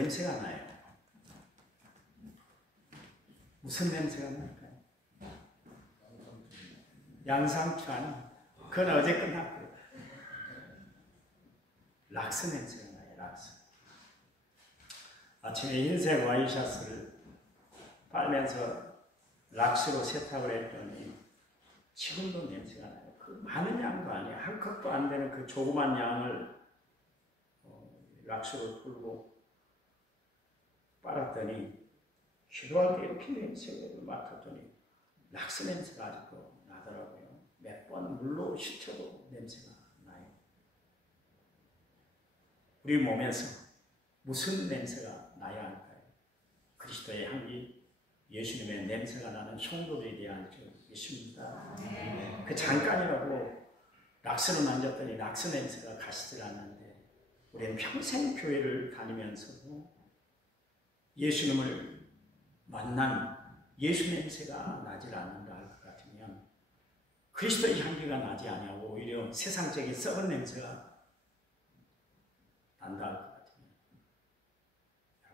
냄새가 나요. 무슨 냄새가 날까요? 양상추 아닙니다. 그건 어제 끝났고요. 락스 냄새가 나요. 락스. 아침에 흰색 와이셔츠를 빨면서 락스로 세탁을 했더니 지금도 냄새가 나요. 그 많은 양도 아니에요. 한 컵도 안 되는 그 조그만 양을 락스로 풀고 빨았더니 기도할 때 이렇게 냄새를 맡았더니 락스 냄새가 아직도 나더라고요. 몇 번 물로 씻혀도 냄새가 나요. 우리 몸에서 무슨 냄새가 나야 할까요? 그리스도의 향기, 예수님의 냄새가 나는 성도들이 되어야 할 줄 믿습니다. 그 잠깐이라도 락스로 만졌더니 락스 냄새가 가시질 않는데 우리는 평생 교회를 다니면서도 예수님을 만난 예수 냄새가 나질 않는다 할 것 같으면 그리스도의 향기가 나지 아니하고 오히려 세상적인 썩은 냄새가 난다 할 것 같으면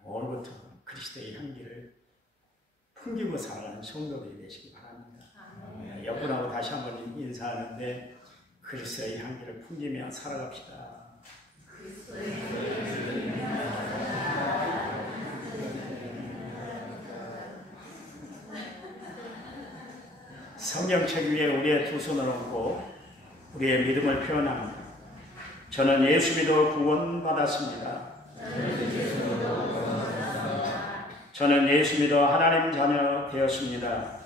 오늘부터 그리스도의 향기를 풍기고 살아가는 성도들이 되시기 바랍니다. 여러분하고 다시 한번 인사하는데 그리스도의 향기를 풍기며 살아갑시다. 성경책 위에 우리의 두 손을 얹고 우리의 믿음을 표현합니다. 저는 예수 믿어 구원받았습니다. 저는 예수 믿어 하나님 자녀 되었습니다.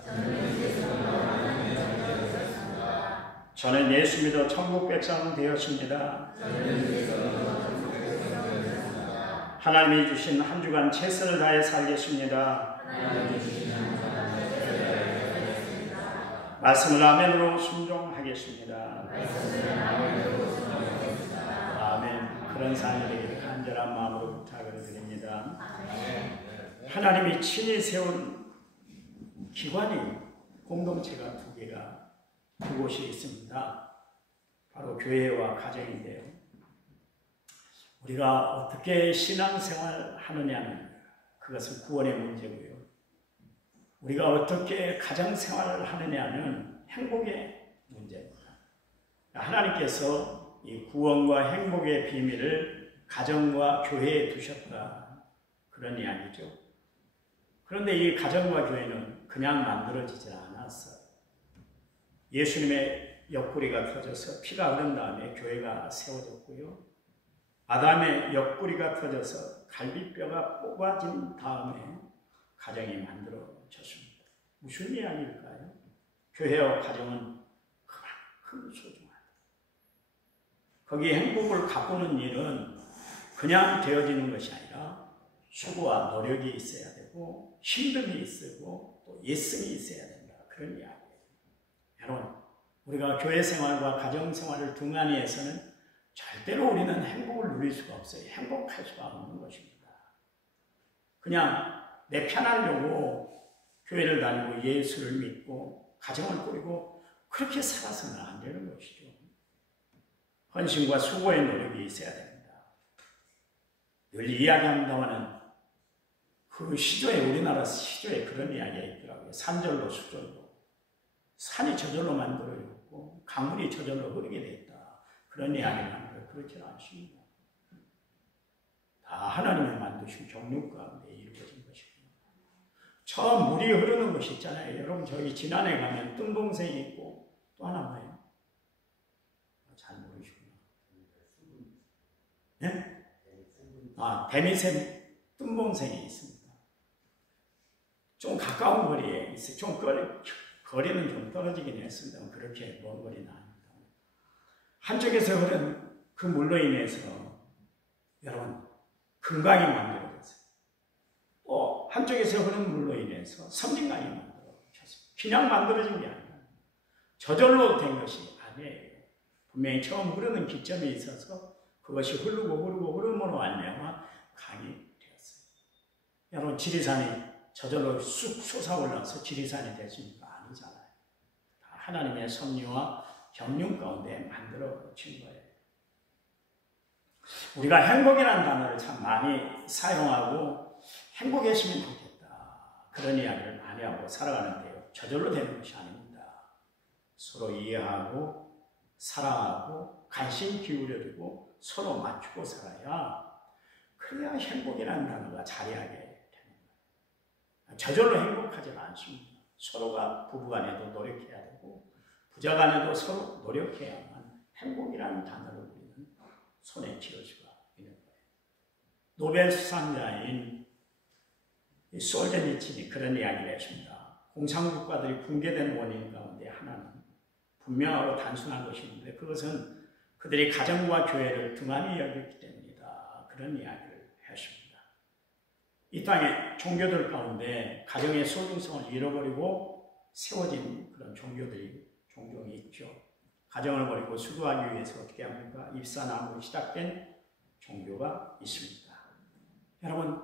저는 예수 믿어 천국 백성 되었습니다. 하나님이 주신 한 주간 최선을 다해 살겠습니다. 말씀을 아멘으로 순종하겠습니다. 아멘. 그런 삶이 되기를 간절한 마음으로 부탁을 드립니다. 하나님이 친히 세운 기관이 공동체가 두 개가 그곳이 있습니다. 바로 교회와 가정인데요. 우리가 어떻게 신앙생활 하느냐는 그것은 구원의 문제고요. 우리가 어떻게 가정생활을 하느냐는 행복의 문제입니다. 하나님께서 이 구원과 행복의 비밀을 가정과 교회에 두셨다. 그런 이야기죠. 그런데 이 가정과 교회는 그냥 만들어지지 않았어요. 예수님의 옆구리가 터져서 피가 흐른 다음에 교회가 세워졌고요. 아담의 옆구리가 터져서 갈비뼈가 뽑아진 다음에 가정이 만들어졌습니다. 무슨 이야기일까요? 교회와 가정은 그만큼 소중하다. 거기에 행복을 가꾸는 일은 그냥 되어지는 것이 아니라 수고와 노력이 있어야 되고 힘듦이 있고 또 예성이 있어야 된다. 그런 이야기예요. 여러분, 우리가 교회 생활과 가정 생활을 등한히해서는 절대로 우리는 행복을 누릴 수가 없어요. 행복할 수가 없는 것입니다. 그냥 내 편하려고 교회를 다니고 예수를 믿고 가정을 꾸리고 그렇게 살아서는 안 되는 것이죠. 헌신과 수고의 노력이 있어야 됩니다. 늘 이야기합니다마는 그 시조에 우리나라 시조에 그런 이야기가 있더라고요. 산절로 수절로. 산이 저절로 만들어졌고 강물이 저절로 흐르게 됐다. 그런 이야기를 하는데 그렇지는 않습니다. 다 하나님이 만드신 경륜 가운데 이루어진 것입니다. 처음 물이 흐르는 것이 있잖아요. 여러분 저기 지난해 가면 뜬봉생이 있고 또 하나 뭐예요? 잘 모르시구나. 네? 데미샘 뜬봉생이 있습니다. 좀 가까운 거리에 있어요. 좀 거리는 좀 떨어지긴 했습니다. 그렇게 먼 거리는 아닙니다. 한쪽에서 흐른 그 물로 인해서 여러분 금강이 만들어졌어요. 또 한쪽에서 흐른 물로 인해서 섬진강이 만들어졌습니다. 그냥 만들어진 게 아니라 저절로 된 것이 아니에요. 분명히 처음 흐르는 기점이 있어서 그것이 흐름으로 말미암아 강이 되었어요. 여러분 지리산이 저절로 쑥 솟아올라서 지리산이 됐습니까? 아니잖아요. 다 하나님의 섭리와 경륜 가운데 만들어진 거예요. 우리가 행복이라는 단어를 참 많이 사용하고 행복했으면 좋겠다. 그런 이야기를 많이 하고 살아가는데요. 저절로 되는 것이 아닙니다. 서로 이해하고 사랑하고 관심 기울여주고 서로 맞추고 살아야 그래야 행복이라는 단어가 자리하게 되는 거예요. 저절로 행복하지는 않습니다. 서로가 부부간에도 노력해야 되고 부자간에도 서로 노력해야만 행복이라는 단어를 우리는 손에 쥐을 수가 있는 거예요. 노벨 수상자인 솔제니친이 그런 이야기를 했습니다. 공산국가들이 붕괴되는 원인 가운데 하나는 분명하고 단순한 것이 있는데 그것은 그들이 가정과 교회를 등한히 여겼기 때문이다. 그런 이야기를 했습니다. 이 땅의 종교들 가운데 가정의 소중성을 잃어버리고 세워진 그런 종교들이 종종 있죠. 가정을 버리고 수도하기 위해서 어떻게 합니까? 입산하고 시작된 종교가 있습니다. 여러분,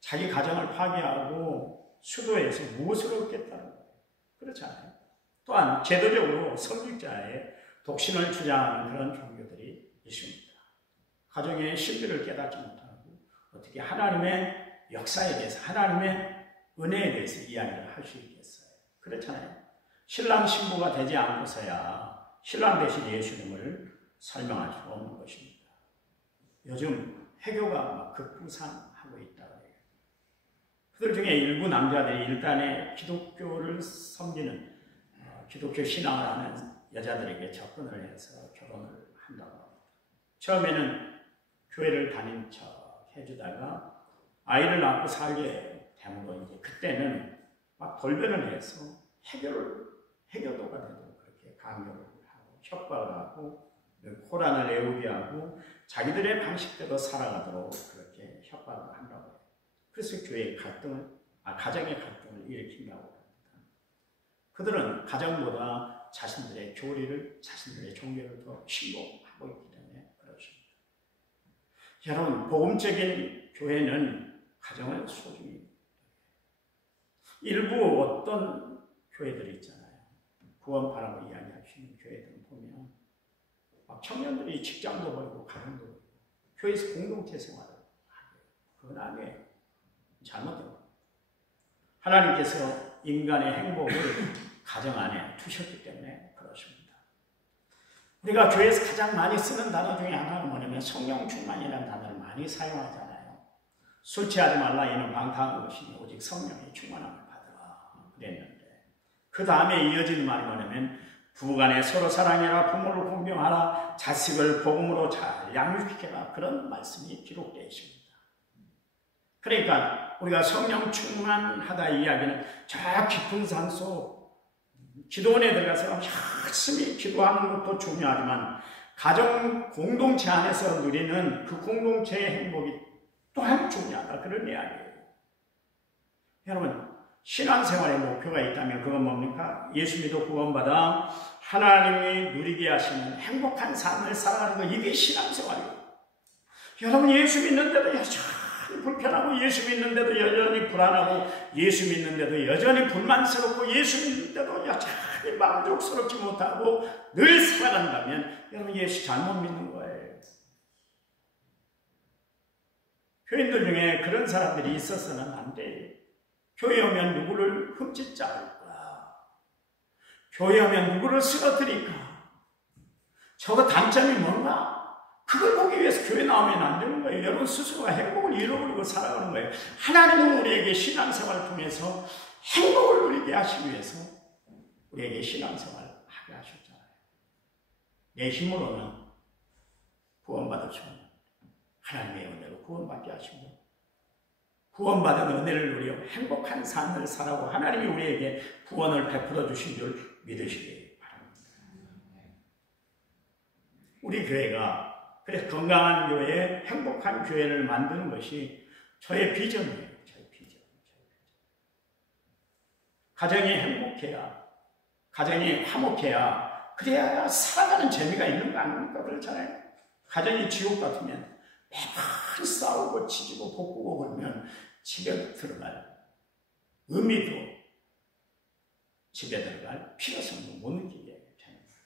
자기 가정을 파괴하고 수도에서 무엇을 얻겠다는 거예요? 그렇지 않아요? 또한 제도적으로 성직자의 독신을 주장하는 그런 종교들이 있습니다. 가정의 신비를 깨닫지 못하고 어떻게 하나님의 역사에 대해서 하나님의 은혜에 대해서 이야기를 할 수 있겠어요? 그렇잖아요. 신랑 신부가 되지 않고서야 신랑 대신 예수님을 설명할 수 없는 것입니다. 요즘 해교가 막 급부상하고 있다고 해요. 그들 중에 일부 남자들이 일단의 기독교를 섬기는 기독교 신앙을 하는 여자들에게 접근을 해서 결혼을 한다고 합니다. 처음에는 교회를 다닌 척 해주다가 아이를 낳고 살게 되므로 이제 그때는 막 돌변을 해서 해교도가 되도록 그렇게 강요를 하고 협박을 하고 호란을 애우게 하고 자기들의 방식대로 살아가도록 그렇게 협박을 한다고 해요. 그래서 교회의 가정의 갈등을 일으킨다고 합니다. 그들은 가정보다 자신들의 교리를, 자신들의 종교를 더 신봉하고 있기 때문에 그렇습니다. 여러분, 복음적인 교회는 가정을 소중히 일부 어떤 교회들이 있잖아요. 구원파라고 이야기할 수 있는 교회들 보면 막 청년들이 직장도 벌고 가정도 벌고 교회에서 공동체 생활을 하고 그건 아니에요. 잘못된 겁니다. 하나님께서 인간의 행복을 가정 안에 두셨기 때문에 그렇습니다. 우리가 교회에서 가장 많이 쓰는 단어 중에 하나는 뭐냐면 성령 충만이라는 단어를 많이 사용하잖아요. 술 취하지 말라 이는 방탕한 것이니 오직 성령의 충만함을 받으라 그랬는데 그 다음에 이어지는 말이 뭐냐면 부부간에 서로 사랑해라, 부모를 공경하라, 자식을 복음으로 잘 양육시켜라 그런 말씀이 기록되어 있습니다. 그러니까 우리가 성령 충만하다 이야기는 저 깊은 산속 기도원에 들어가서 열심히 기도하는 것도 중요하지만 가정 공동체 안에서 누리는 그 공동체의 행복이 또한 중요하다 그런 이야기예요. 여러분, 신앙생활의 목표가 있다면 그건 뭡니까? 예수 믿어 구원받아 하나님이 누리게 하시는 행복한 삶을 살아가는 것, 이게 신앙생활이에요. 여러분, 예수 믿는데도 여전히 불편하고 예수 믿는데도 여전히 불안하고 예수 믿는데도 여전히 불만스럽고 예수 믿는데도 여전히 만족스럽지 못하고 늘 살아간다면 여러분, 예수 잘못 믿는 거예요. 교인들 중에 그런 사람들이 있어서는 안 돼요. 교회 오면 누구를 흠집자 할까? 교회 오면 누구를 쓰러뜨릴까? 저거 단점이 뭔가? 그걸 보기 위해서 교회 나오면 안 되는 거예요. 여러분 스스로가 행복을 잃어버리고 살아가는 거예요. 하나님은 우리에게 신앙생활을 통해서 행복을 누리게 하시기 위해서 우리에게 신앙생활을 하게 하셨잖아요. 내 힘으로는 구원받을 수 없는 하나님의 은혜로 구원받게 하시고 구원받은 은혜를 누려 행복한 삶을 살아고 하나님이 우리에게 구원을 베풀어 주신 줄 믿으시기 바랍니다. 우리 교회가 그래서 건강한 교회, 행복한 교회를 만드는 것이 저의 비전이에요. 저의 비전. 가정이 행복해야, 가정이 화목해야, 그래야 살아가는 재미가 있는 거 아닙니까? 그렇잖아요. 가정이 지옥 같으면 매번 싸우고 치지고 볶고 그러면 집에 들어갈 의미도 집에 들어갈 필요성도 못 느끼게 됩니다.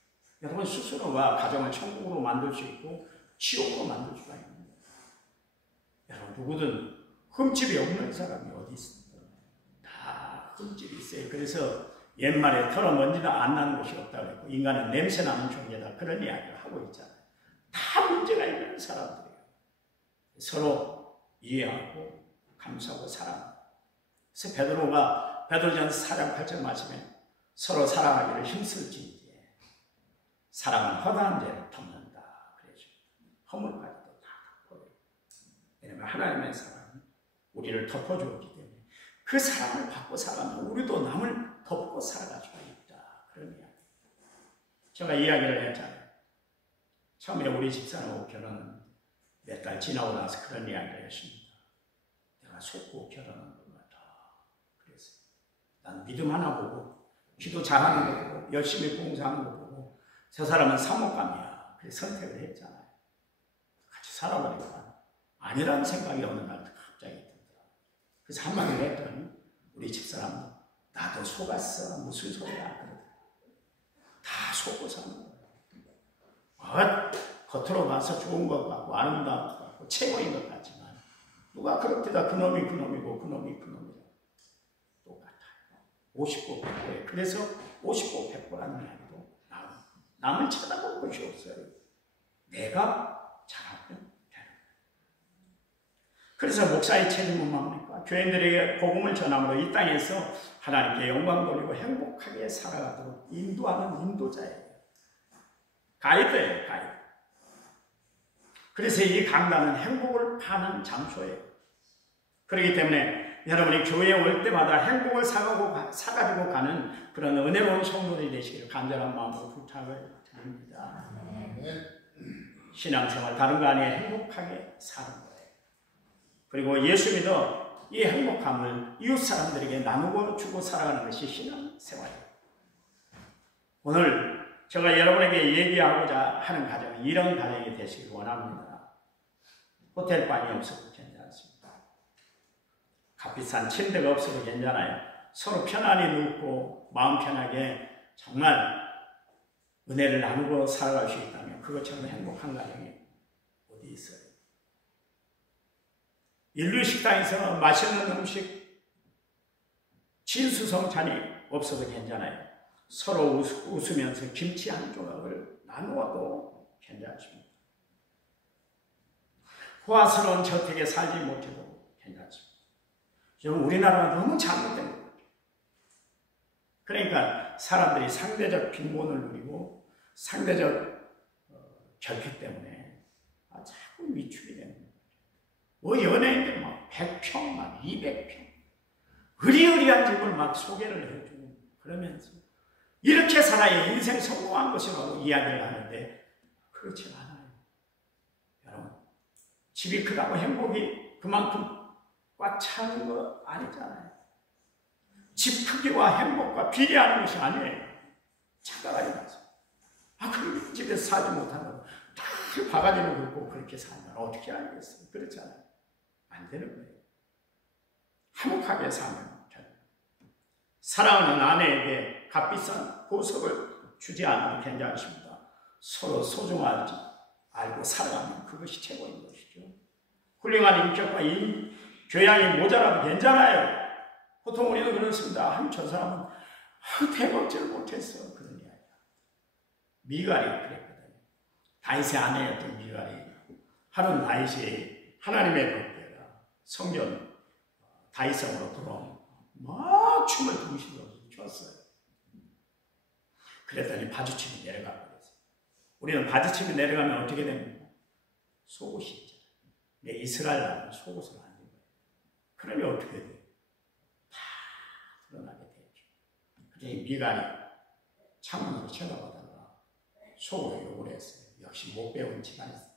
여러분 스스로가 가정을 천국으로 만들 수 있고 지옥으로 만들 수가 있는 거예요. 여러분, 누구든 흠집이 없는 사람이 어디 있습니까? 다 흠집이 있어요. 그래서 옛말에 털어 먼지도 안 나는 것이 없다고 했고, 인간은 냄새 나는 존재다, 그런 이야기를 하고 있잖아요. 다 문제가 있는 사람들이에요. 서로 이해하고 감사하고 사랑하고. 그래서 베드로전서 4장 8절 말씀에 서로 사랑하기를 힘쓸지니 사랑은 허다한 죄를 덮는다 그래죠. 허물까지도 다 덮어요. 왜냐하면 하나님의 사랑은 우리를 덮어주었기 때문에 그 사랑을 받고 살아가면 우리도 남을 덮고 살아갈 수가 있다, 그런 이야기. 제가 이야기를 했잖아요. 처음에 우리 집사람하고 결혼은 몇 달 지나고 나서 그런 이야기를 했습니다. 내가 속고 결혼한 것 같아. 그랬어요. 난 믿음 하나 보고 기도 잘하는 거 보고 열심히 봉사하는 거 보고 저 사람은 사목감이야. 그래서 선택을 했잖아요. 같이 살아보니까 아니라는 생각이 어느 날 갑자기 들더라고요. 그래서 한마디를 했더니 우리 집사람도 나도 속았어. 무슨 소리야. 그러더라고요. 다 속고 사는 거예요. 겉으로 봐서 좋은 것 같고 아름다운 것 같고 최고인 것 같지만 누가 그렇게다 그놈이 그놈이고 그놈이 그놈이라고 똑같아요. 50고 100고에. 그래서 50고 100고라는 이야기도 남을 쳐다볼 것이 없어요. 내가 잘하면 되는 거예요. 그래서 목사의 책임은 뭡니까? 교인들에게 복음을 전함으로 이 땅에서 하나님께 영광 돌리고 행복하게 살아가도록 인도하는 인도자예요. 가이드예요, 가이드. 그래서 이 강단은 행복을 파는 장소예요. 그렇기 때문에 여러분이 교회에 올 때마다 행복을 사가지고 가는 그런 은혜로운 성도들이 되시기를 간절한 마음으로 부탁을 드립니다. 신앙생활 다른 거 아니에요. 행복하게 사는 거예요. 그리고 예수 믿어 이 행복함을 이웃 사람들에게 나누고 주고 살아가는 것이 신앙생활이에요. 오늘 제가 여러분에게 얘기하고자 하는 가정은 이런 가정이 되시길 원합니다. 호텔방이 없어도 괜찮습니다. 값비싼 침대가 없어도 괜찮아요. 서로 편안히 눕고 마음 편하게 정말 은혜를 나누고 살아갈 수 있다면 그것처럼 행복한 가정이 어디 있어요? 인류 식당에서 맛있는 음식 진수성찬이 없어도 괜찮아요. 서로 웃으면서 김치 한 조각을 나누어도 괜찮습니다. 호화스러운 저택에 살지 못해도 괜찮습니다. 여러분, 우리나라가 너무 잘못된 거예요. 그러니까 사람들이 상대적 빈곤을 누리고 상대적 결핍 때문에 자꾸 위축이 되는 거예요. 뭐 연예인들 막 100평, 막 200평 의리의리한 집을 막 소개를 해주고 그러면서 이렇게 살아야 인생 성공한 것이라고 이야기를 하는데 그렇지 않아요. 여러분, 집이 크다고 행복이 그만큼 꽉 차는 거 아니잖아요. 집 크기와 행복과 비례하는 것이 아니에요. 착각하지 마세요. 그 집에서 살지 못한다고 다 바가지를 긁고 그렇게 살면 어떻게 알겠어요? 그렇잖아요. 안 되는 거예요. 화목하게 살면 사랑하는 아내에게 값비싼 보석을 주지 않아도 괜찮습니다. 서로 소중하지 알고 살아가면 그것이 최고인 것이죠. 훌륭한 인격과 교양이 모자라도 괜찮아요. 보통 우리는 그렇습니다. 저 사람은 대먹지를 못했어. 그런 이야기야. 미갈이 그랬거든요. 다윗의 아내였던 미갈이 하는 다윗이 하나님의 법궤가 성전 다윗성으로 들어오면 막 춤을 둥시고 췄어요. 그랬더니 바주침이 내려가고 그랬어요. 우리는 바주침이 내려가면 어떻게 됩니까? 속옷이 있잖아요. 이스라엘 나라는 속옷을 안 입어요. 그러면 어떻게 돼요? 다 드러나게 되죠. 그래서 미갈이 창문으로 쳐다보다가 속으로 욕을 했어요. 역시 못 배운 집안에서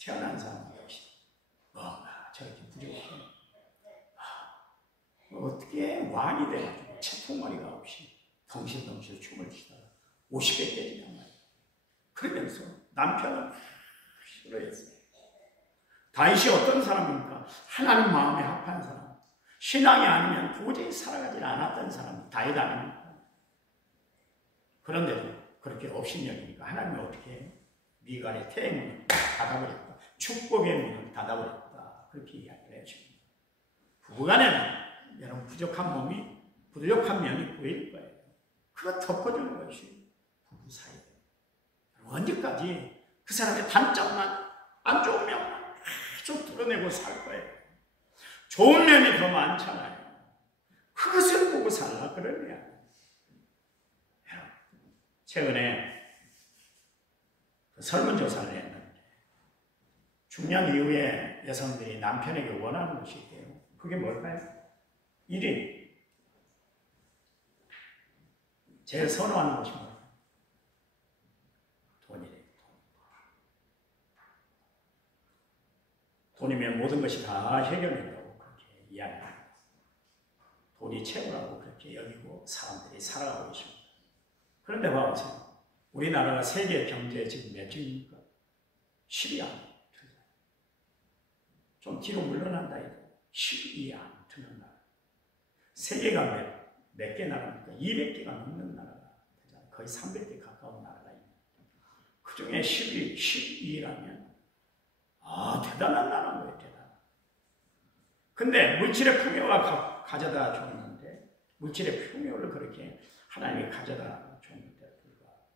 태어난 사람 역시 뭔가 저렇게 부족해. 어떻게 왕이 돼가지고 채통머리가 없이 덩실덩실 춤을 추다가 50에 깨지단 말이에요. 그러면서 남편은 싫어했어요. 다윗이 어떤 사람입니까? 하나님 마음에 합한 사람. 신앙이 아니면 도저히 살아가지 않았던 사람. 다윗 아닙니까? 그런데도 그렇게 업신여기니까 하나님이 어떻게 해요? 미갈의 태의 문을 닫아버렸다. 축복의 문을 닫아버렸다. 그렇게 이야기를 해줍니다. 부부간에는 여러분 부족한 면이 보일 거예요. 그거 덮어주는 것이 부부 사이예요. 언제까지 그 사람의 단점만, 안 좋은 면만 계속 드러내고 살 거예요. 좋은 면이 더 많잖아요. 그것을 보고 살라 그러냐. 최근에 설문조사를 했는데 중년 이후에 여성들이 남편에게 원하는 것이 있대요. 그게 뭘까요? 1위. 제일 선호하는 것이 뭐예요? 돈이래요. 돈이면 모든 것이 다 해결된다고 그렇게 이야기합니다. 돈이 최고라고 그렇게 여기고 사람들이 살아가고 있습니다. 그런데 봐보세요. 우리나라가 세계 경제 지금 몇 등입니까? 10위 안 드는. 좀 뒤로 물러난다 해도 10위 안 드는 나라. 세계가 몇 개 나라입니까? 200개가 넘는 나라가 되잖아요. 거의 300개 가까운 나라가 있는. 그 중에 12위라면 대단한 나라인 거예요. 대단한. 근데 물질의 풍요가 가져다 줬는데 물질의 풍요를 그렇게 하나님이 가져다 줬는데 불구하고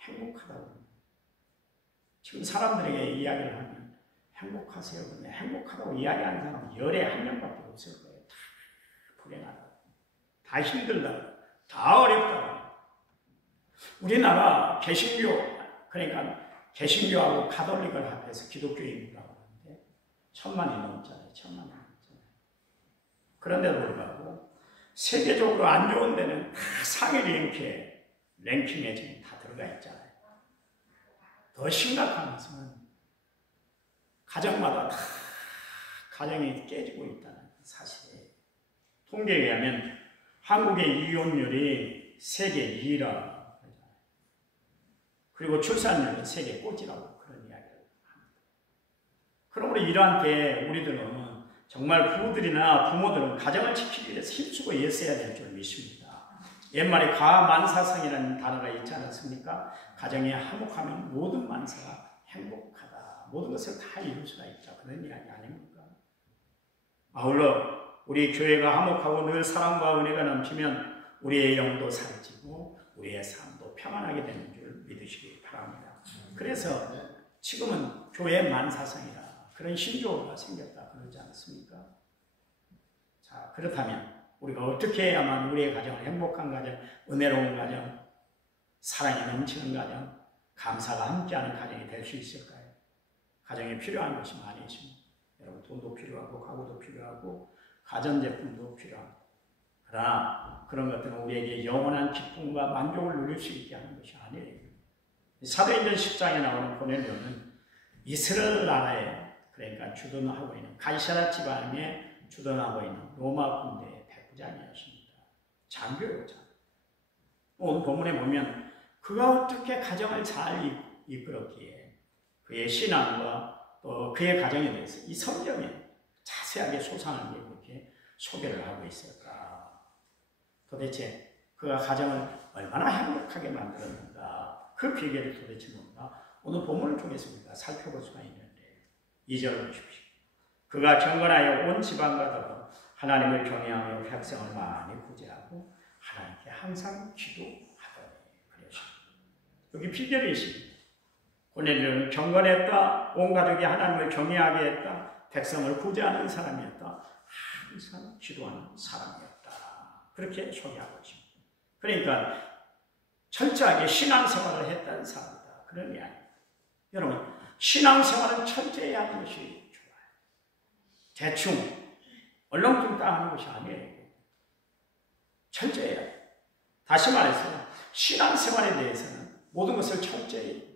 행복하다고 합니다. 지금 사람들에게 이야기를 하면 행복하세요. 근데 행복하다고 이야기하는 사람은 열에 한 명밖에 없을 거예요. 다 불행하다. 다 힘들다. 다 어렵다. 우리나라 개신교, 그러니까 개신교하고 가톨릭을 합해서 기독교인이라고 하는데 1000만이 넘잖아요. 1000만이 넘잖아요. 그런데도 불구하고 세계적으로 안 좋은 데는 다 상위 랭킹에 지금 다 들어가 있잖아요. 더 심각한 것은 가정마다 다 가정이 깨지고 있다는 사실이에요. 통계에 의하면 한국의 이혼율이 세계 2위라. 그리고 출산율은 세계 꼴찌라고 그런 이야기를 합니다. 그러므로 이러한 때 우리들은 정말 부부들이나 부모들은 가정을 지키기 위해서 힘쓰고 애써야 될 줄 믿습니다. 옛말에 가만사성이라는 단어가 있지 않았습니까? 가정이 화목하면 모든 만사가 행복하다. 모든 것을 다 이룰 수가 있다. 그런 이야기 아닙니까? 아울러 우리 교회가 화목하고 늘 사랑과 은혜가 넘치면 우리의 영도 살찌고 우리의 삶도 평안하게 되는 줄 믿으시기 바랍니다. 그래서 지금은 교회 만사성이라 그런 신조어가 생겼다 그러지 않습니까? 자, 그렇다면 우리가 어떻게 해야만 우리의 가정을 행복한 가정, 은혜로운 가정, 사랑이 넘치는 가정, 감사가 함께하는 가정이 될 수 있을까요? 가정에 필요한 것이 많이 있습니다. 여러분 돈도 필요하고 가구도 필요하고 가전제품도 필요합니다. 그러나 그런 것들은 우리에게 영원한 기쁨과 만족을 누릴 수 있게 하는 것이 아니에요. 사도행전 10장에 나오는 고넬료는 이스라엘 나라에 그러니까 주둔하고 있는 가이사랴 지방에 주둔하고 있는 로마 군대의 백부장이었습니다. 장교였죠. 오늘 본문에 보면 그가 어떻게 가정을 잘 이끌었기에 그의 신앙과 또 그의 가정에 대해서 이 성경에 자세하게 소상하게 이렇게 소개를 하고 있을까? 도대체 그가 가정을 얼마나 행복하게 만들었는가? 그 비결이 도대체 뭔가? 오늘 본문을 통해서 우리가 살펴볼 수가 있는데 2절 보십시오. 그가 경건하여 온 지방과 더불어 하나님을 경외하며 백성을 많이 구제하고 하나님께 항상 기도하더니 그러십니다. 여기 비결이 있습니다. 고넬료는 경건했다. 온 가족이 하나님을 경외하게 했다. 백성을 구제하는 사람이었다. 항상 기도하는 사람이었다. 그렇게 소개하고 있습니다. 그러니까 철저하게 신앙생활을 했다는 사람이다. 그런 이야기입니다. 여러분, 신앙생활은 철저히 하는 것이 좋아요. 대충 얼렁뚱땅 하는 것이 아니에요. 철저해야 돼요. 다시 말해서 신앙생활에 대해서는 모든 것을 철저히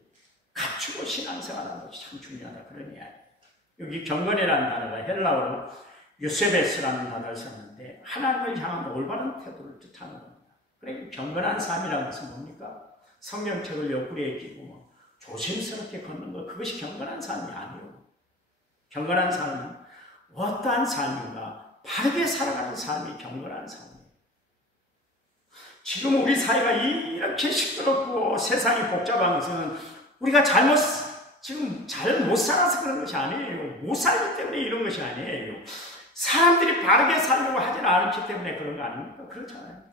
갖추고 신앙생활하는 것이 참 중요하다. 그런 이야기예요. 여기 경건이라는 단어가 헬라어로 유세베스라는 단어를 썼는데 하나님을 향한 올바른 태도를 뜻하는 겁니다. 그러니까 경건한 삶이라는 것은 뭡니까? 성경책을 옆구리에 끼고 조심스럽게 걷는 것, 그것이 경건한 삶이 아니에요. 경건한 삶은 어떠한 삶인가? 바르게 살아가는 삶이 경건한 삶이에요. 지금 우리 사회가 이렇게 시끄럽고 세상이 복잡한 것은 우리가 지금 잘 못 살아서 그런 것이 아니에요. 못 살기 때문에 이런 것이 아니에요. 사람들이 바르게 살려고 하지 않기 때문에 그런 거 아닙니까? 그렇잖아요.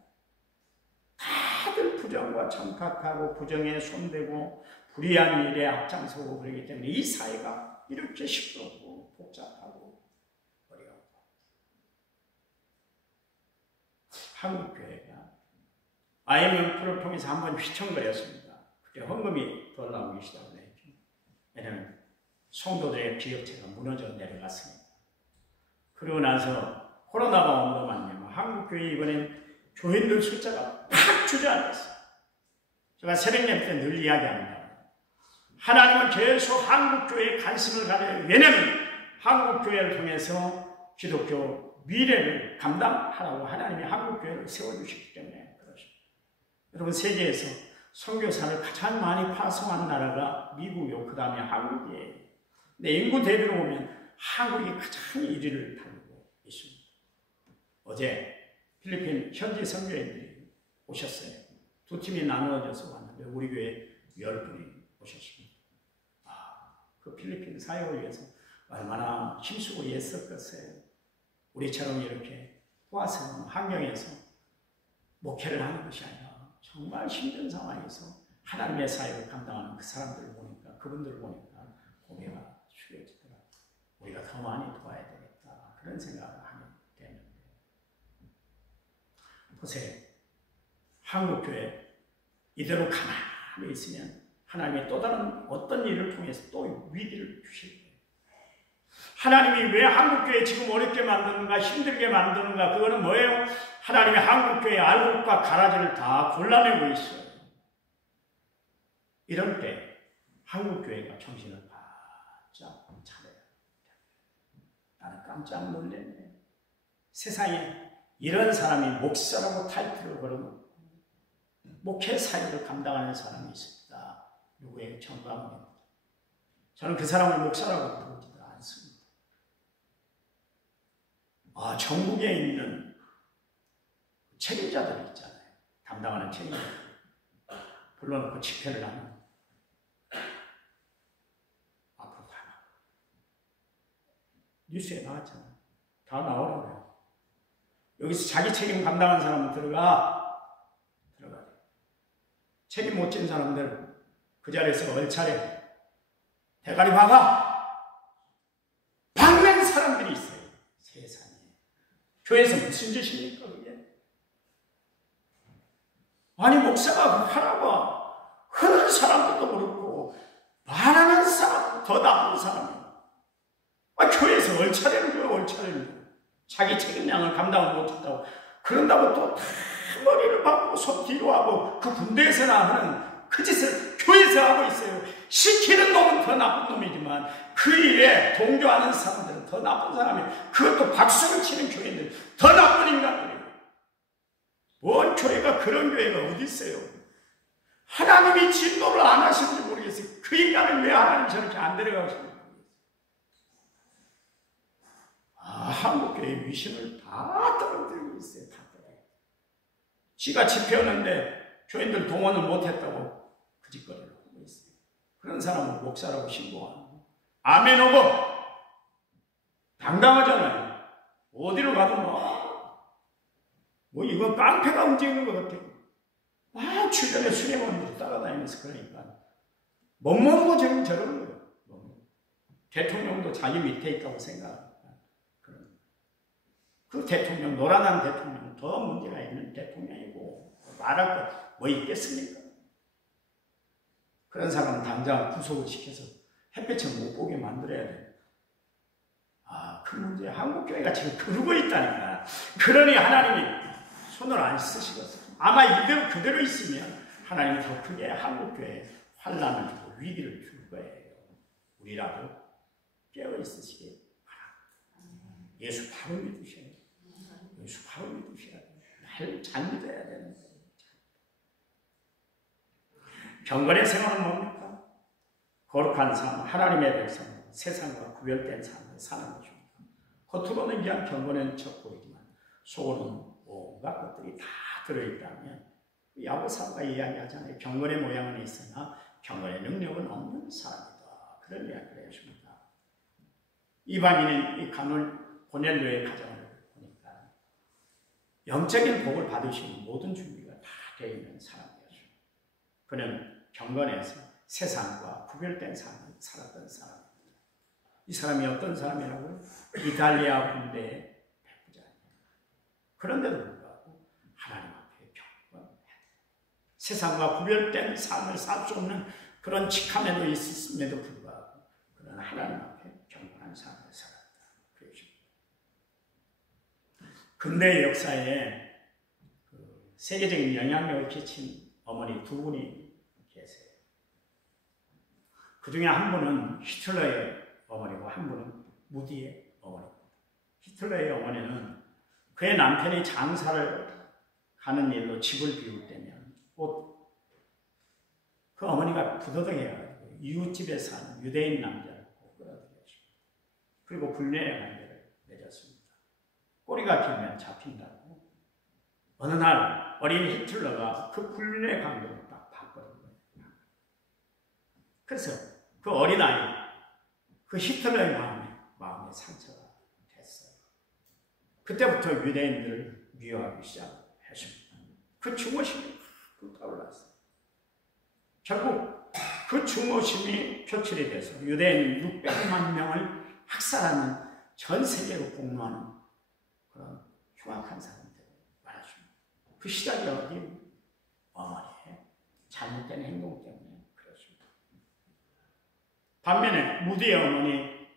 다들 부정과 청탁하고 부정에 손대고 불의한 일에 앞장서고 그러기 때문에 이 사회가 이렇게 시끄럽고 복잡하고 어려워. 한국교회가 IMF를 통해서 한번 휘청거렸습니다. 그때 헌금이 덜 나오기 시작을 했죠. 왜냐하면 성도들의 기업체가 무너져 내려갔습니다. 그러고 나서 코로나가 온도만요. 한국교회 이번엔 교인들 숫자가 팍 주저앉았어요. 제가 새벽녘 때 늘 이야기합니다. 하나님은 계속 한국교회에 관심을 가져요. 왜냐하면 한국교회를 통해서 기독교 미래를 감당하라고 하나님이 한국교회를 세워주셨기 때문에 그렇습니다. 여러분, 세계에서 선교사를 가장 많이 파송한 나라가 미국이요. 그 다음에 한국이에요. 근데 인구 대비로 보면 한국이 가장 1위를 달리고 있습니다. 어제 필리핀 현지 선교인들이 오셨어요. 두 팀이 나누어져서 왔는데 우리 교회 10분이 오셨습니다. 그 필리핀 사역을 위해서 얼마나 힘쓰고 애썼겠어요. 우리처럼 이렇게 포화스러운 환경에서 목회를 하는 것이 아니라 정말 힘든 상황에서 하나님의 사역을 감당하는 그 사람들을 보니까, 그분들을 보니까 고개가 숙여지더라고요. 우리가 더 많이 도와야 되겠다, 그런 생각을 하게 되는데, 보세요. 한국교회 이대로 가만히 있으면 하나님이 또 다른 어떤 일을 통해서 또 위기를 주실 거예요. 하나님이 왜 한국교회 지금 어렵게 만드는가, 힘들게 만드는가, 그거는 뭐예요? 하나님이 한국교회 알곡과 가라지를 다 골라내고 있어요. 이럴 때 한국교회가 정신을 바짝 차려야 돼요. 나는 깜짝 놀랐네. 세상에 이런 사람이 목사라고 타이틀을 걸어놓고 목회 사역을 감당하는 사람이 있습니다. 누구의 정감입니다. 저는 그 사람을 목사라고 부르지도 않습니다. 전국에 있는 책임자들이 있잖아요. 담당하는 책임자들. 불러놓고 집회를 하는. 앞으로 다 나와. 뉴스에 나왔잖아요. 다 나오라고요. 여기서 자기 책임 감당하는 사람은 들어가야 돼. 책임 못 진 사람들 그 자리에서 얼차례 대가리 박는 사람들이 있어요. 세상에. 교회에서 무슨 짓입니까 그게? 아니, 목사가 하라고 하는 사람들도 그렇고 말하는 사람도 더 나쁜 사람이에요. 교회에서 얼차례를 자기 책임량을 감당을 못했다고 그런다고 또 다 머리를 박고 손 뒤로 하고 그 군대에서나 하는 그 짓을 교회에서 하고 있어요. 시키는 놈은 더 나쁜 놈이지만 그 일에 동조하는 사람들은 더 나쁜 사람이에요. 그것도 박수를 치는 교회들 더 나쁜 인간들이에요. 뭔 교회가, 그런 교회가 어디 있어요? 하나님이 진노를 안 하시는지 모르겠어요. 그 인간을 왜 하나님 저렇게 안 데려가시는지 모르겠어요. 한국교회의 위신을 다 떨어뜨리고 있어요. 다 떨어뜨리고. 지가 집회하는데 교인들 동원을 못했다고 그 짓거리를 하고 있어요. 그런 사람은 목사라고 신고하고 아멘 오고 당당하잖아요. 어디로 가도 뭐 이거 깡패가 움직이는 것 같아요. 주변에 수레원들이 따라다니면서 그러니까 멋모르고 지금 저러는 거예요. 대통령도 자기 밑에 있다고 생각합니다. 그 대통령, 노란한 대통령, 더 문제가 있는 대통령이고 말할 거 뭐 있겠습니까? 그런 사람은 당장 구속을 시켜서 햇볕을 못 보게 만들어야 돼요. 그 문제 한국교회가 지금 그러고 있다니까. 그러니 하나님이 손을 안 쓰시겠어요. 아마 이대로 그대로 있으면 하나님이 더 크게 한국교회에 환난을 주고 위기를 줄 거예요. 우리라도 깨어 있으시길 바랍니다. 예수 바로 믿으셔야 돼요. 예수 바로 믿으셔야 돼요. 날 잘 믿어야 되는 거예요. 경건의 생활은 뭡니까? 거룩한 삶, 하나님의 백성, 세상과 구별된 삶을 사는 것입니다. 겉으로는 그냥 경건한 척 보이지만 속으로는 온갖 것들이 다 들어있다면 야고보서가 이야기하잖아요. 경건의 모양은 있으나 경건의 능력은 없는 사람이다. 그런 이야기를 해줍니다. 이방인인 이 고넬료의 가정을 보니까 영적인 복을 받으시는 모든 준비가 다 되어 있는 사람이었죠. 그는 경건해서 세상과 구별된 삶을 살았던 사람입니다. 이 사람이 어떤 사람이라고요? 이탈리아 군대의 백부장입니다. 그런데도 불구하고 하나님 앞에 경건해 세상과 구별된 삶을 살 수 없는 그런 직함에도 있음에도 불구하고 그는 하나님 앞에 경건한 삶을 살았다. 그러십니다. 근대 역사에 세계적인 영향력을 끼친 어머니 두 분이 계세요. 그 중에 한 분은 히틀러의 어머니고 한 분은 무디의 어머니입니다. 히틀러의 어머니는 그의 남편이 장사를 가는 일로 집을 비울 때면 꼭 그 어머니가 부도덕해가지고 이웃집에 사는 유대인 남자를 꼭 끌어들였습니다. 그리고 불륜의 관계를 맺었습니다. 꼬리가 길면 잡힌다고 어느 날 어린 히틀러가 그 불륜의 관계를 딱 바꿔준 거예요. 그래서 그 어린아이 그 히틀러의 마음에 상처가 됐어요. 그때부터 유대인들을 미워하기 시작했습니다. 그 증오심이 불타올랐어요. 결국 그 증오심이 표출이 돼서 유대인 600만 명을 학살하는 전 세계로 폭로하는 그런 흉악한 사람들을 말해줍니다. 그 시작이 어디? 어머니의 잘못된 행동 때문에 그렇습니다. 반면에 무디의 어머니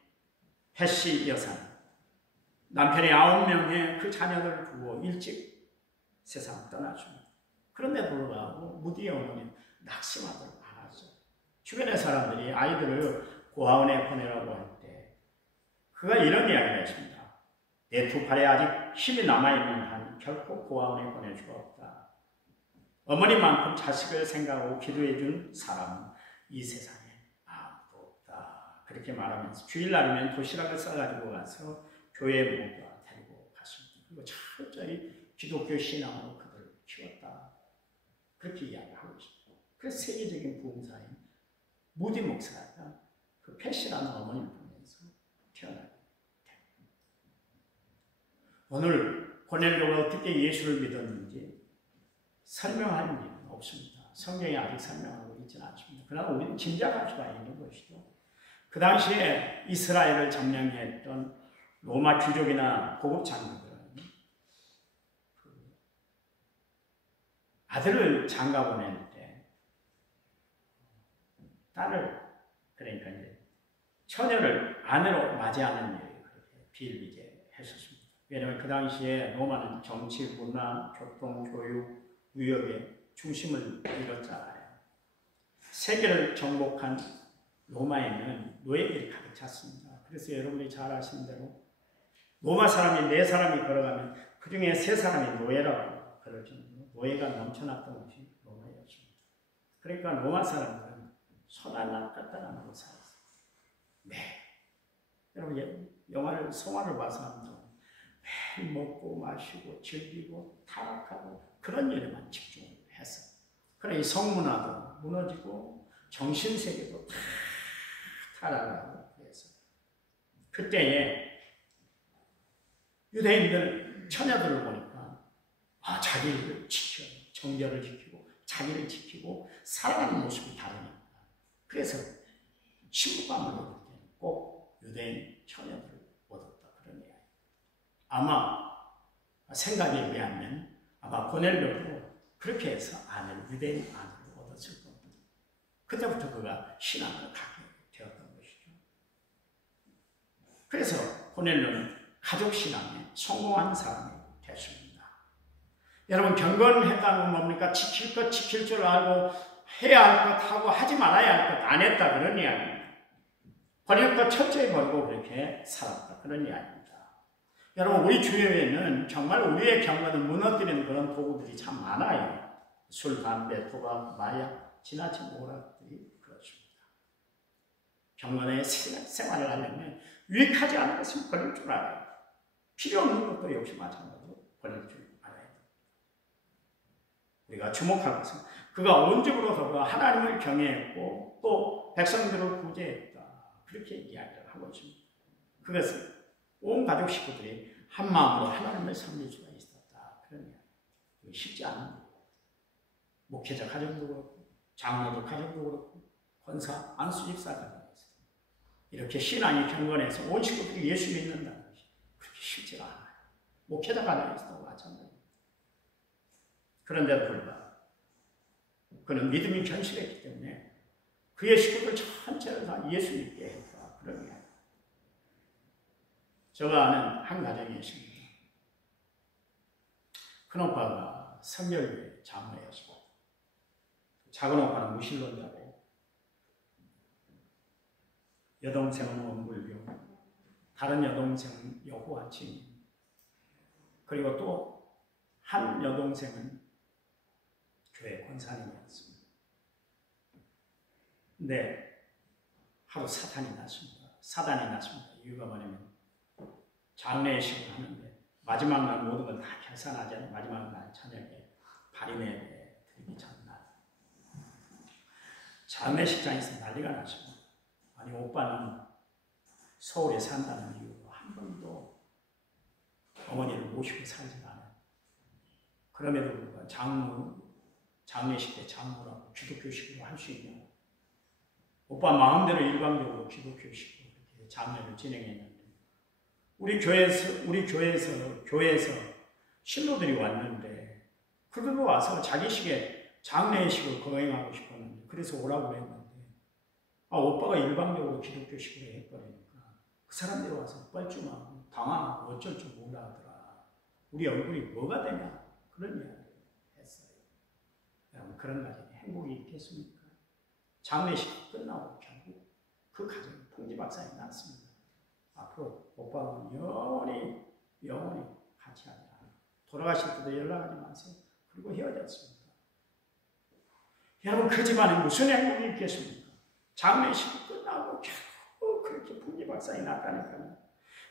해시 여사는 남편이 9명의 그 자녀들을 두고 일찍 세상을 떠났습니다. 그런데 불구하고 무디의 어머니는 낙심하도록 않았어요. 주변의 사람들이 아이들을 고아원에 보내라고 할 때 그가 이런 이야기를 했습니다. 내 두 팔에 아직 힘이 남아있는 한 결코 고아원에 보낼 수가 없다. 어머니만큼 자식을 생각하고 기도해준 사람은 이 세상에 아무도 없다. 그렇게 말하면서 주일날이면 도시락을 싸가지고 가서 교회 모두가 데리고 갔습니다. 그리고 철저히 기독교 신앙으로 그들을 키웠다. 그렇게 이야기하고 있습니다. 그래서 세계적인 부흥사인 무디 목사가 그 패시라는 어머니를 보면서 태어나게 됩니다. 오늘 고넬료가 어떻게 예수를 믿었는지 설명할 일은 없습니다. 성경이 아직 설명하고 있지는 않습니다. 그러나 우리는 짐작할 수가 있는 것이죠. 그 당시에 이스라엘을 점령했던 로마 귀족이나 고급 장로들은 아들을 장가 보낼 때 딸을 그러니까 이제 처녀를 아내로 맞이하는 일이 그렇게 비일비재했었습니다. 왜냐하면 그 당시에 로마는 정치, 문화, 교통, 교육, 무역의 중심을 이뤘잖아요. 세계를 정복한 로마에는 노예들이 가득 찼습니다. 그래서 여러분이 잘 아시는 대로 로마 사람이 4사람이 걸어가면 그 중에 3사람이 노예라고 그럴 정도로 노예가 넘쳐났던 것이 로마였습니다. 그러니까 로마 사람들은 손 하나 갖다 안 하고 살았어요. 네. 여러분 영화를 성화를 봐서 합니다. 매일 먹고 마시고 즐기고 타락하고 그런 일에만 집중을 했어요. 그래 이 성문화도 무너지고 정신세계도 다 타락하고 그래서 그때에 유대인들 처녀들을 보니까 자기를 지켜요. 정절을 지키고 자기를 지키고 살아가는 모습이 다르니까 그래서 신부감을 얻을 때는 꼭 유대인 처녀들을 얻었다 그런 이야기. 아마 생각에 의하면 아마 고넬료도 그렇게 해서 유대인 아내를 얻었을 겁니다. 그때부터 그가 신앙을 갖게 되었던 것이죠. 그래서 고넬료는 가족 신앙에 성공한 사람이 됐습니다. 여러분 경건했다는 건 뭡니까? 지킬 것 지킬 줄 알고 해야 할 것 하고 하지 말아야 할 것 안 했다 그런 이야기입니다. 버릴 것 철저히 버리고 그렇게 살았다 그런 이야기입니다. 여러분 우리 주위에는 정말 우리의 경건을 무너뜨리는 그런 도구들이 참 많아요. 술, 담배, 도박, 마약, 지나친 오락들이 그렇습니다. 경건의 생활을 하려면 유익하지 않은 것은 버릴 줄 알아요. 필요 없는 것도 역시 마찬가지로 버릴 줄 알아야 됩니다. 우리가 주목할 것은 그가 온 집으로 더불어 하나님을 경외했고 또 백성들을 구제했다. 그렇게 이야기를 하고 있습니다. 그것은 온 가족 식구들이 한 마음으로 하나님을 섬길 수가 있었다. 그런 이야기. 쉽지 않은 일이에요. 목회자 가정도 그렇고 장로도 가정도 그렇고 권사, 안수집사 가정도 있어요. 이렇게 신앙이 경건해서 온 식구들이 예수 믿는다는 것이 그렇게 쉽지가 않아요. 목회자 가정에서도 마찬가지입니다. 그런데도 불구하고 그는 믿음이 견실했기 때문에 그의 식구들 전체를 다 예수 믿게 했다. 그런 이야기. 제가 아는 한 가정이 있습니다. 큰오빠가 성결교회 장로였고 작은 오빠는 무신론자고 여동생은 원불교, 다른 여동생은 여호와 증인, 그리고 또 한 여동생은 교회 권사님이었습니다. 근데 하루 사단이 났습니다. 이유가 뭐냐면 장례식을 하는데 마지막 날 모든 걸 다 결산하지 않은 마지막 날 저녁에 발인회에 드리기 전날 장례식장에서 난리가 났습니다. 아니 오빠는 서울에 산다는 이유로 한 번도 어머니를 모시고 살지 않아요. 그럼에도 불구하고 장례식 때 장로라고 기독교식으로 할 수 있냐고. 오빠 마음대로 일방적으로 기독교식으로 이렇게 장례를 진행했는데 우리 교회에서 신도들이 왔는데 그들도 와서 자기식의 장례식을 거행하고 싶었는데 그래서 오라고 했는데 오빠가 일방적으로 기독교식으로 해버리니까 그 사람들이 와서 뻘쭘하고 당황하고 어쩔 줄 몰라 하더라. 우리 얼굴이 뭐가 되냐 그런 이야기를 했어요. 여러분 그런 가정에 행복이 있겠습니까? 장례식 끝나고 결국 그 가정이 풍지박산이 났습니다. 앞으로 오빠는 영원히 같이 하자. 돌아가실 때도 연락하지 마세요. 그리고 헤어졌습니다. 여러분 그 집안에 무슨 행복이 있겠습니까? 장례식이 끝나고 결국 그렇게 풍지박산이 났다니까요.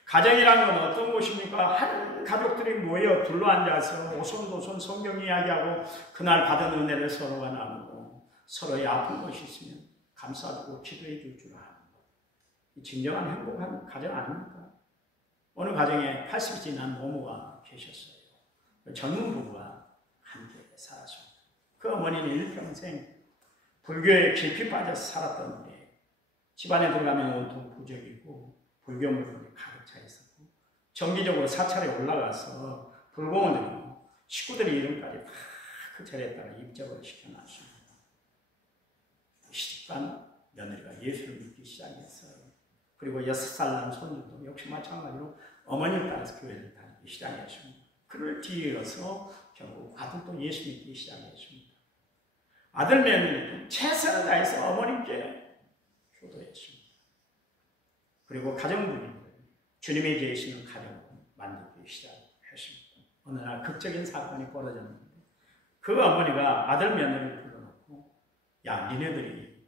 가정이란 건 어떤 곳입니까? 한 가족들이 모여 둘러앉아서 오손도손 성경 이야기하고 그날 받은 은혜를 서로가 나누고 서로의 아픈 것이 있으면 감싸주고 기도해 줄 줄 아는 것. 진정한 행복한 가정 아닙니까? 어느 가정에 80이 지난 노모가 계셨어요. 젊은 부부가 함께 살았습니다. 그 어머니는 일평생 불교에 깊이 빠져서 살았던데 집안에 들어가면 온통 부적이고 불교 물건이 가득 차 있었고 정기적으로 사찰에 올라가서 불공을 드리고 식구들의 이름까지 다 그 절에다가 입적을 시켜놨습니다. 시집간 며느리가 예수를 믿기 시작했어요. 그리고 6살 난 손주도 역시 마찬가지로 어머니를 따라서 교회를 다니기 시작했습니다. 그를 뒤이어서 결국 아들도 예수 믿기 시작했습니다. 아들 며느리도 최선을 다해서 어머님께 효도했습니다. 그리고 가정부님들 주님이 계시는 가정을 만들기 시작했습니다. 어느 날 극적인 사건이 벌어졌는데 그 어머니가 아들 며느리를 불러놓고 야 니네들이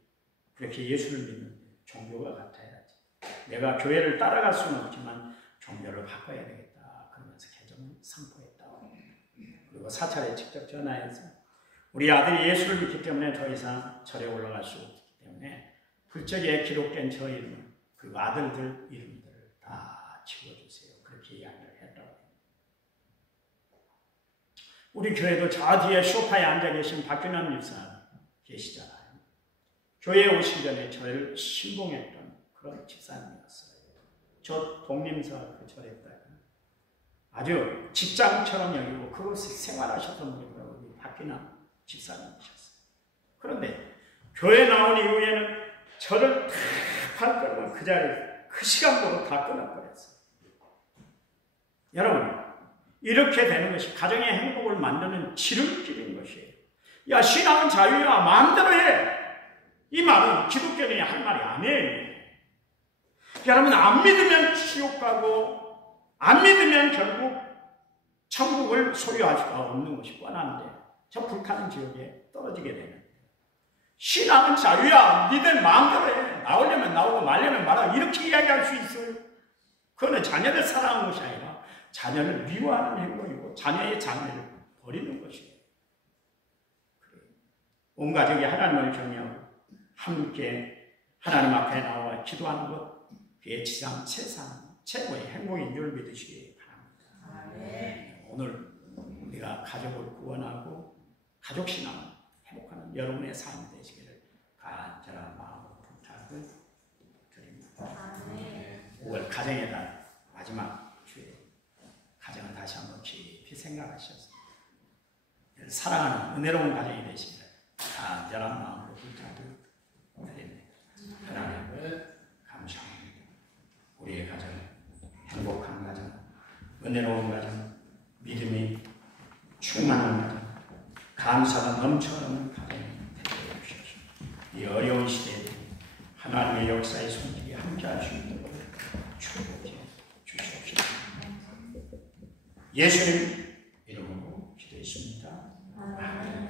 그렇게 예수를 믿는데 종교가 같아야지. 내가 교회를 따라갈 수는 없지만 종교를 바꿔야 되겠다. 그러면서 개정을 선포했다고. 그리고 사찰에 직접 전화해서 우리 아들이 예수를 믿기 때문에 더 이상 절에 올라갈 수 없기 때문에 불적에 기록된 저 이름 그리고 아들들 이름들을 다 지워주세요. 그렇게 이야기를 했다고. 우리 교회도 저 뒤에 소파에 앉아 계신 박균환 집사 계시잖아요. 교회에 오시기 전에 저를 신봉했던 그런 집사님이었어요. 저 독림사 그 절에다가 아주 직장처럼 여기고 그곳에 생활하셨던 분이더라고요. 우리 박균환 집사님이셨어요. 그런데 교회 나온 이후에는 저를 다 팔 거면 그 자리에 그 시간으로 다 끊어버렸어요. 여러분 이렇게 되는 것이 가정의 행복을 만드는 지름길인 것이에요. 야 신앙은 자유야 마음대로 해. 이 말은 기독교인이 할 말이 아니에요. 여러분 안 믿으면 지옥 가고 안 믿으면 결국 천국을 소유할 수가 없는 것이 뻔한데 저 불타는 지옥에 떨어지게 되는 신앙은 자유야. 니들 마음대로 해. 나오려면 나오고 말려면 말아. 이렇게 이야기할 수 있어요. 그거는 자녀를 사랑하는 것이 아니라 자녀를 미워하는 행동이고 자녀의 장래를 버리는 것이에요. 온 가족이 하나님을 경외하고 함께 하나님 앞에 나와 기도하는 것, 그의 지상 세상 최고의 행복인 줄 믿으시기 바랍니다. 아멘. 오늘 우리가 가족을 구원하고 가족신앙을 회복하는 여러분의 삶이 되시기를 간절한 마음으로 부탁을 드립니다. 아멘. 5월 가정의 달 마지막 주에 가정을 다시 한번 깊이 생각하셔서 사랑하는 은혜로운 가정이 되시기를 간절한 마음으로 부탁을 드립니다. 하나님 감사합니다. 우리의 가정, 행복한 가정, 은혜로운 가정, 믿음이 충만한 가정, 감사가 넘쳐나는 가정이 되게 해주셔서 이 어려운 시대에 하나님의 역사의 손길이 함께할 수 있도록 축복해 주시옵소서. 예수님 이름으로 기도했습니다. 아멘.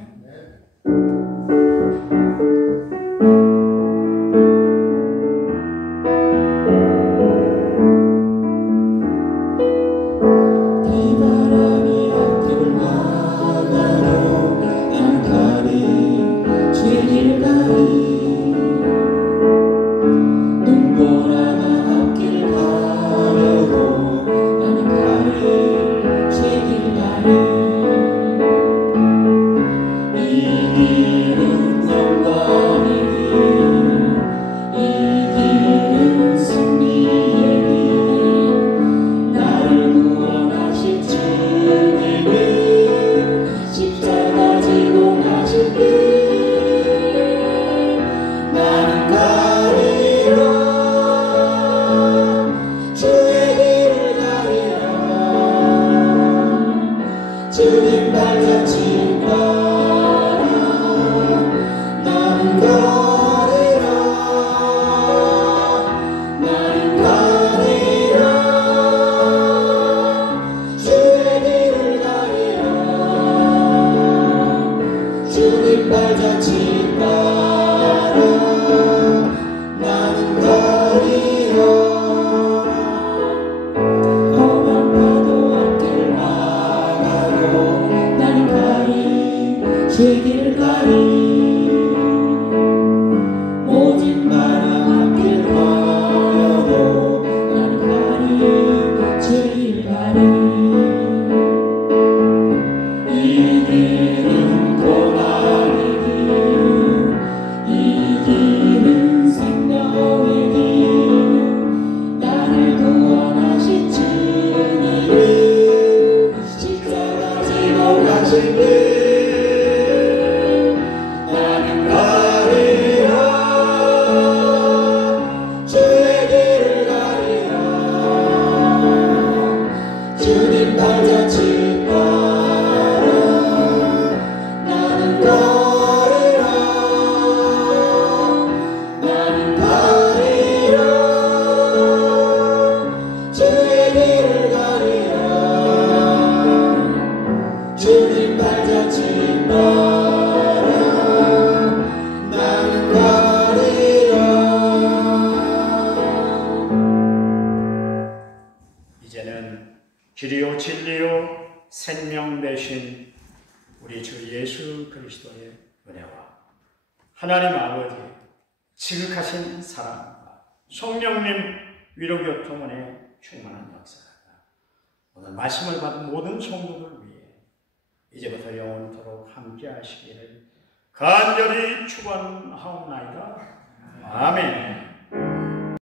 길이요 진리요 생명 되신 우리 주 예수 그리스도의 은혜와 하나님 아버지 지극하신 사랑과 성령님 위로교통원의 충만한 역사가 오늘 말씀을 받은 모든 성도들 위해 이제부터 영원토록 함께 하시기를 간절히 축원하옵나이다. 아멘.